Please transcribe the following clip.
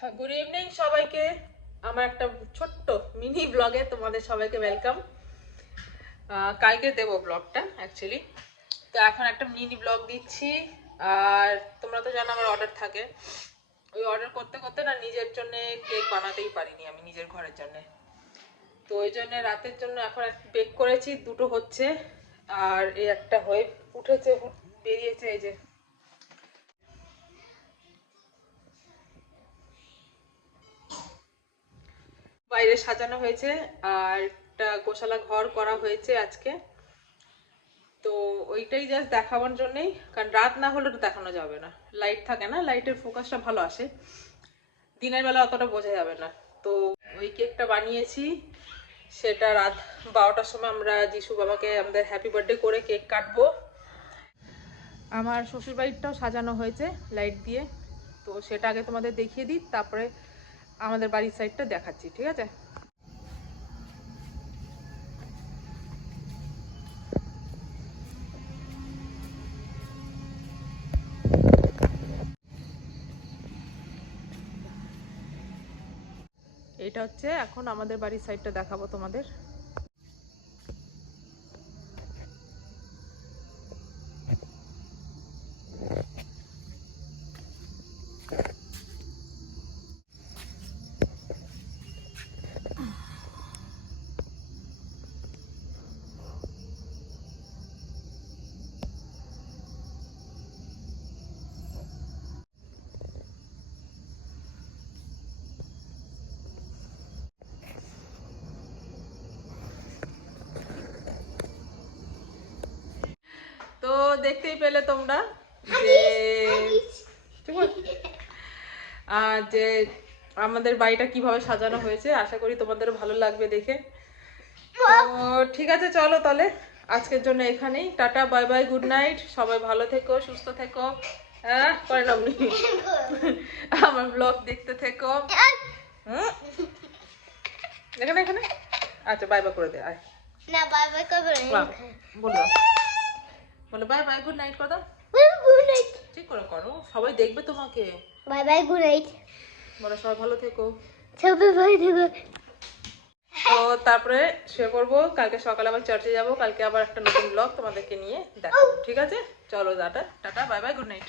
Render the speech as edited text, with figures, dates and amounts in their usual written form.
Good evening সবাইকে। আমার একটা ছোট্ট মিনি ব্লগে তোমাদের সবাইকে ওয়েলকাম। কালকে দেবো ব্লগটা অ্যাকচুয়ালি, তো এখন একটা মিনি ব্লগ দিচ্ছি। আর তোমরা তো জানো আমার অর্ডার থাকে, ওই অর্ডার করতে করতে না নিজের জন্য কেক বানাতেই পারিনি আমি নিজের ঘরের জন্য। তো ওই জন্য রাতের জন্য এখন বেক করেছি, দুটো হচ্ছে। আর এই একটা হয়ে উঠেছে, বেরিয়েছে, এই যে বাইরে সাজানো হয়েছে। আর একটা গোশালা ঘর করা হয়েছে আজকে, তো ওইটাই জাস্ট দেখাবার জন্যই, কারণ রাত না হলে তো দেখানো যাবে না, লাইট থাকে না, লাইটের ফোকাসটা ভালো আসে, দিনের বেলা অতটা বোঝা যাবে না। তো ওই কেকটা বানিয়েছি, সেটা রাত 12টার সময় আমরা যিশু বাবাকে আমাদের হ্যাপি বার্থডে করে কেক কাটবো। আমার শ্বশুর বাড়িটাও সাজানো হয়েছে লাইট দিয়ে, তো সেটা আগে তোমাদের দেখিয়ে দিই, তারপরে আমাদের বাড়ির সাইডটা দেখাচ্ছি, ঠিক আছে? এটা হচ্ছে এখন আমাদের বাড়ির সাইডটা দেখাবো তোমাদের। তো দেখতেই পেলে তোমরা যে আমাদের বাড়িটা কিভাবে সাজানো হয়েছে। আশা করি তোমাদের ভালো লাগবে দেখে। তো ঠিক আছে, চলো তাহলে আজকের জন্য এখানেই, tata, bye bye, good night, সবাই ভালো থেকো, সুস্থ থেকো। হ্যাঁ, করে নামনি আমার ব্লগ দেখতে থেকো। এখানে এখানে আচ্ছা, বাই বাই করে দে। আয় না, বাই বাই করবে না। বলো বলো বাই বাই, গুড নাইট কথা গুড নাইট। ঠিক করে করো, সবাই দেখবে তোমাকে। Bye bye, good night. বলো সবাই ভালো থেকো। সবাই ভালো থেকো। তো তারপরে শুয়ে পড়বো, কালকে সকালে আবার চার্চে যাবো, কালকে আবার একটা নতুন ব্লগ তোমাদেরকে নিয়ে দেখো, ঠিক আছে? চলো tata tata, bye bye, good night.